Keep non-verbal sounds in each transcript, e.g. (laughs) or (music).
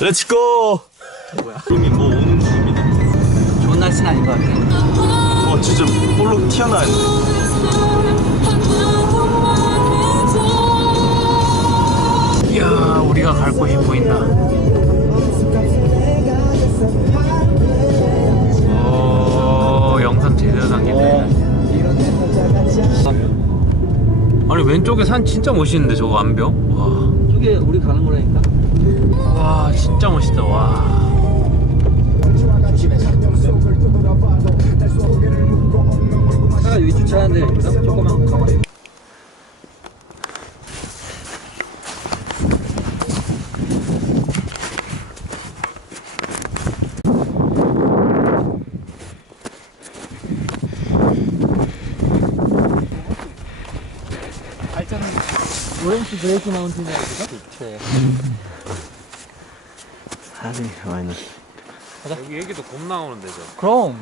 렛츠고! 뭐야? 구름이 뭐 오는 중입니다. 좋은 날씨는 아닌 것 같아. 어, 진짜 볼록 튀어나와야 돼. 이야, 우리가 갈 곳이 보인다. 오, 영상 제대로 담기네. 아니, 왼쪽에 산 진짜 멋있는데, 저거 안병? 와. 저게 우리 가는 거라니까. 와 진짜 멋있다 와 차가 여기 주차하는데 조금만 오렌지 브레이크 마운틴이라고 그죠? 그렇죠. (laughs) 4네 마이너스 여기 얘기도 곰 나오는데 저. 그럼.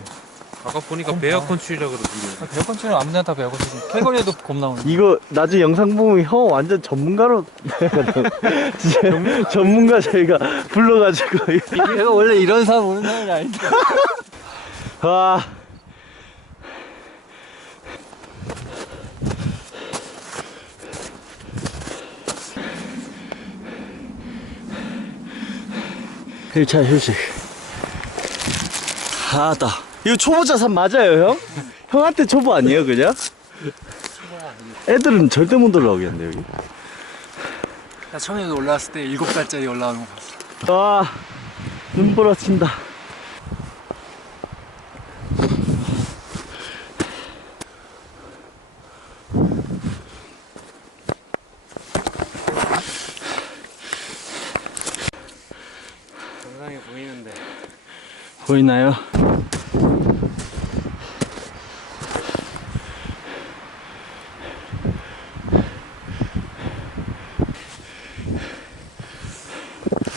아까 보니까 베어컨 추이라 그러던데. 아, 배어컨 치는 아무데나 다 베어컨 치지 캘거리에도 곰 나오는 이거 나중에 영상 보면 형 완전 전문가로 진짜 (laughs) 전문가 저희가 불러가지고. 내가 원래 이런 사람 오는 사람이 아닌데 와 아. 일차 휴식 아다 이거 초보자 산 맞아요 형? 형한테 초보 아니에요 그냥? 애들은 절대 못 올라오겠는데 여기 나 처음에 올라왔을 때 일곱 살짜리 올라오는 거 봤어. 와 눈보라 친다 영상에 보이는데. 보이나요?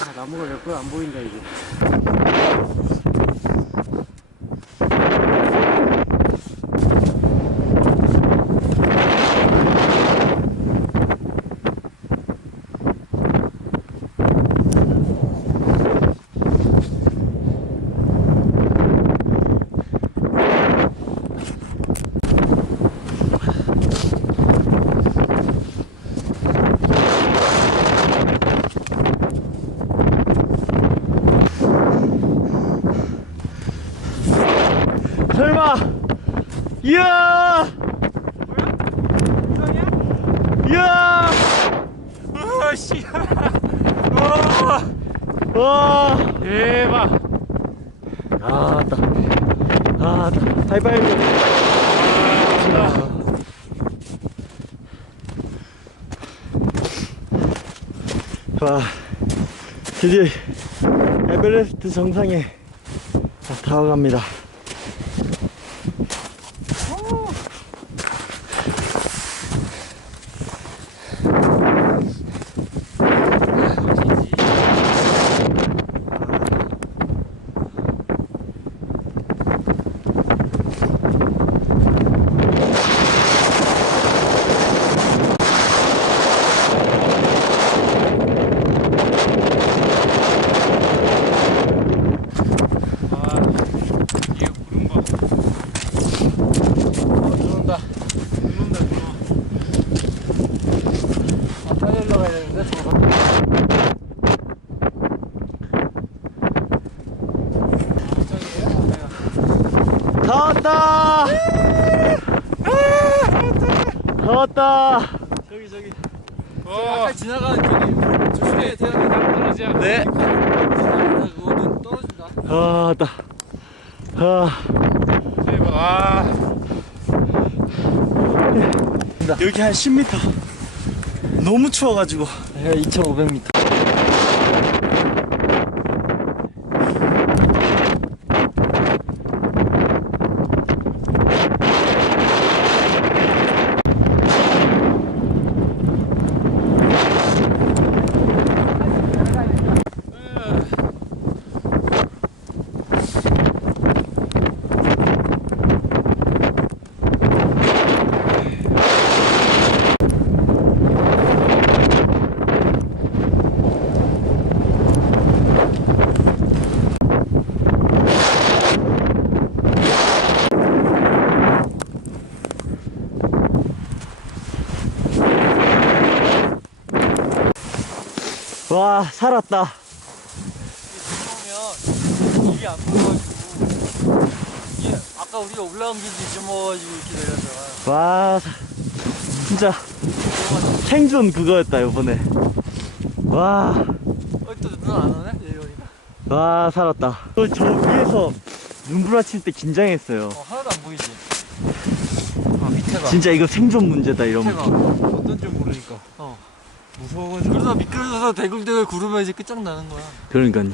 아, 나무가 몇 개 안 보인다, 이제. 설마 이야! 이야! 어, 씨. 와 대박. 아 따. 아 따. 하이파이브 와. 드디어 에베레스트 정상에 다가갑니다 아, 이게 구름 봐. 들어온다. 죽는다, 죽어. 아, 빨리 올라가야 되는데 저거. 다 왔다 다 왔다 저기 저기. 어, 아까 지나가는 저기. 조심해 대학에 떨어지야. 네 그거는 떨어진다. 아, 왔다 아 대박. 아. 여기 한 10m 너무 추워가지고 내가 2,500m. 와 살았다 그러면 길이 안 보여가지고 이게 아까 우리가 올라온 길도 잊어먹어가지고 이렇게 내렸잖아. 와 사- 진짜 생존 그거였다 요번에 와 어, 또눈안 오네? 와 살았다 저, 저 위에서 눈부라칠 때 긴장했어요 어, 하나도 안 보이지? 아, 밑에가. 진짜 이거 생존 문제다 이러면 밑에가. 어떤 줄 모르니까 어. 무서워가지고 그러다 미끄러져서 대굴대굴 구르면 이제 끝장나는 거야. 그러니까요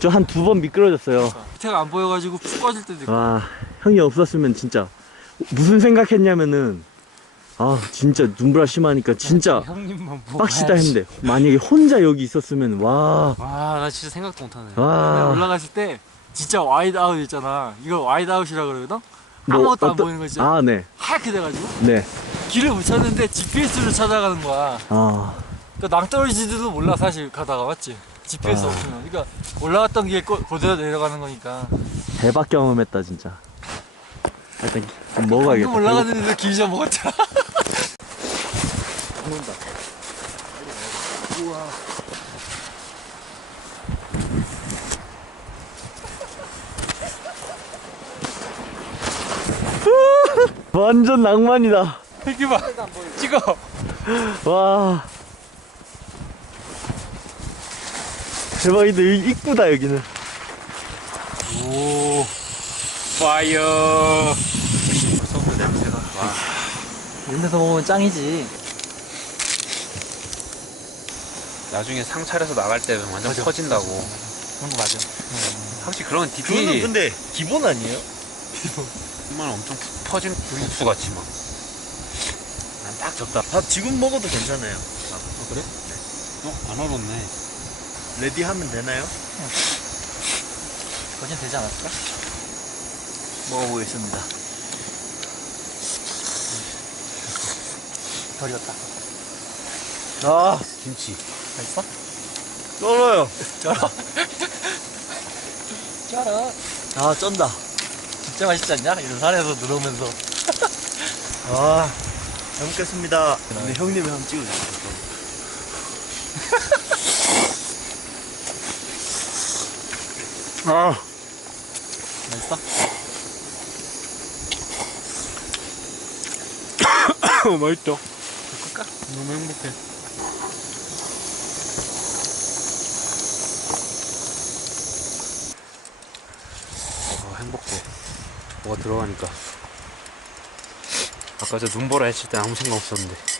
저 한 두 번 미끄러졌어요 밑에가 안 보여가지고 푹 꺼질 때도 있고. 와 형이 없었으면 진짜 무슨 생각했냐면은 아 진짜 눈부라 심하니까 진짜 형님만 보고 빡시다 했는데 만약에 혼자 여기 있었으면 와 와나 진짜 생각도 못하네 와, 올라갔을 때 진짜 와이드 아웃 있잖아. 이걸 와이드 아웃이라 그러거든? 뭐 아무것도 안 어떤- 보이는 거지. 아, 네, 하얗게 돼가지고. 네, 길을 못 찾는데 GPS로 찾아가는 거야. 아, 그러니까 낭떠러지지도 몰라 사실 가다가 맞지? GPS 아. 없으면. 그러니까 올라갔던 길 거- 그대로 내려가는 거니까. 대박 경험했다 진짜. 일단 좀 먹어야겠다. 방금 올라갔는데 길 잊어먹었잖아. 배고파. 완전 낭만이다. 이렇게 봐 찍어 와. 대박이다. 여기 입구다 여기는. 오 파이어 벌써부터 냄새가 와 이런 데서 먹으면 짱이지. 나중에 상 차려서 나갈 때 완전 맞아. 퍼진다고 그런 거 맞아. 확실히 그런 디테일이 근데 기본 아니에요? 정말 엄청 푹 퍼진 국수 같이 막. 난딱 적다. 밥 지금 먹어도 괜찮아요. 어, 그래? 어, 안 얼었네. 레디 하면 되나요? 거진 되지 않았을까? 먹어보겠습니다. 덜 익었다. 아, 김치. 맛있어? 쩔어요. 쩔어. 쩔어. 아, 쩐다. 진짜 맛있지 않냐? 이런 산에서 들어오면서. 아, 잘 먹겠습니다. 근데 형님이 한번 찍어주세요. 아, 맛있어? (coughs) 맛있죠? 바꿀까? 너무 행복해. 아, 행복해. 뭐가 들어가니까. 아까 저 눈보라 했을 때 아무 생각 없었는데.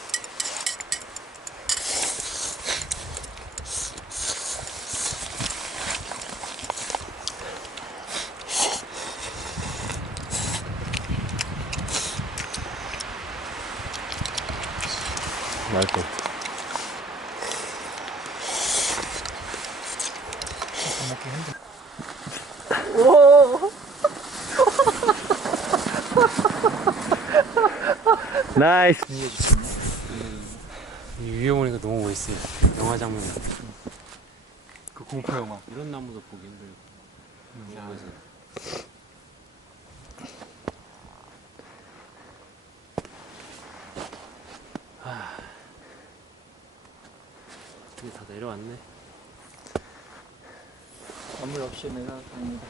힘들어. 나이스. 이 위에 보니까 너무 멋있어요. 영화 장면. 그 공포 영화. 이런 나무도 보기 힘들고. 야, 이게 다 내려왔네. 아무 없이 내가 갑니다.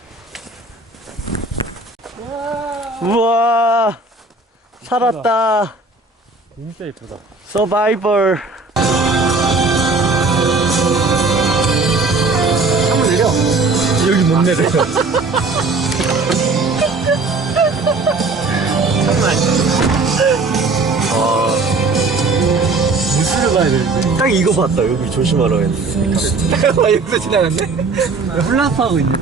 우와, 살았다. 진짜 예쁘다. 서바이벌. 한번 내려. 여기 못 내려. (laughs) 되는데. 딱 이거 봤다. 여기 조심하라고 했는데. 여기서 지나갔네? 플라스 하고 있네.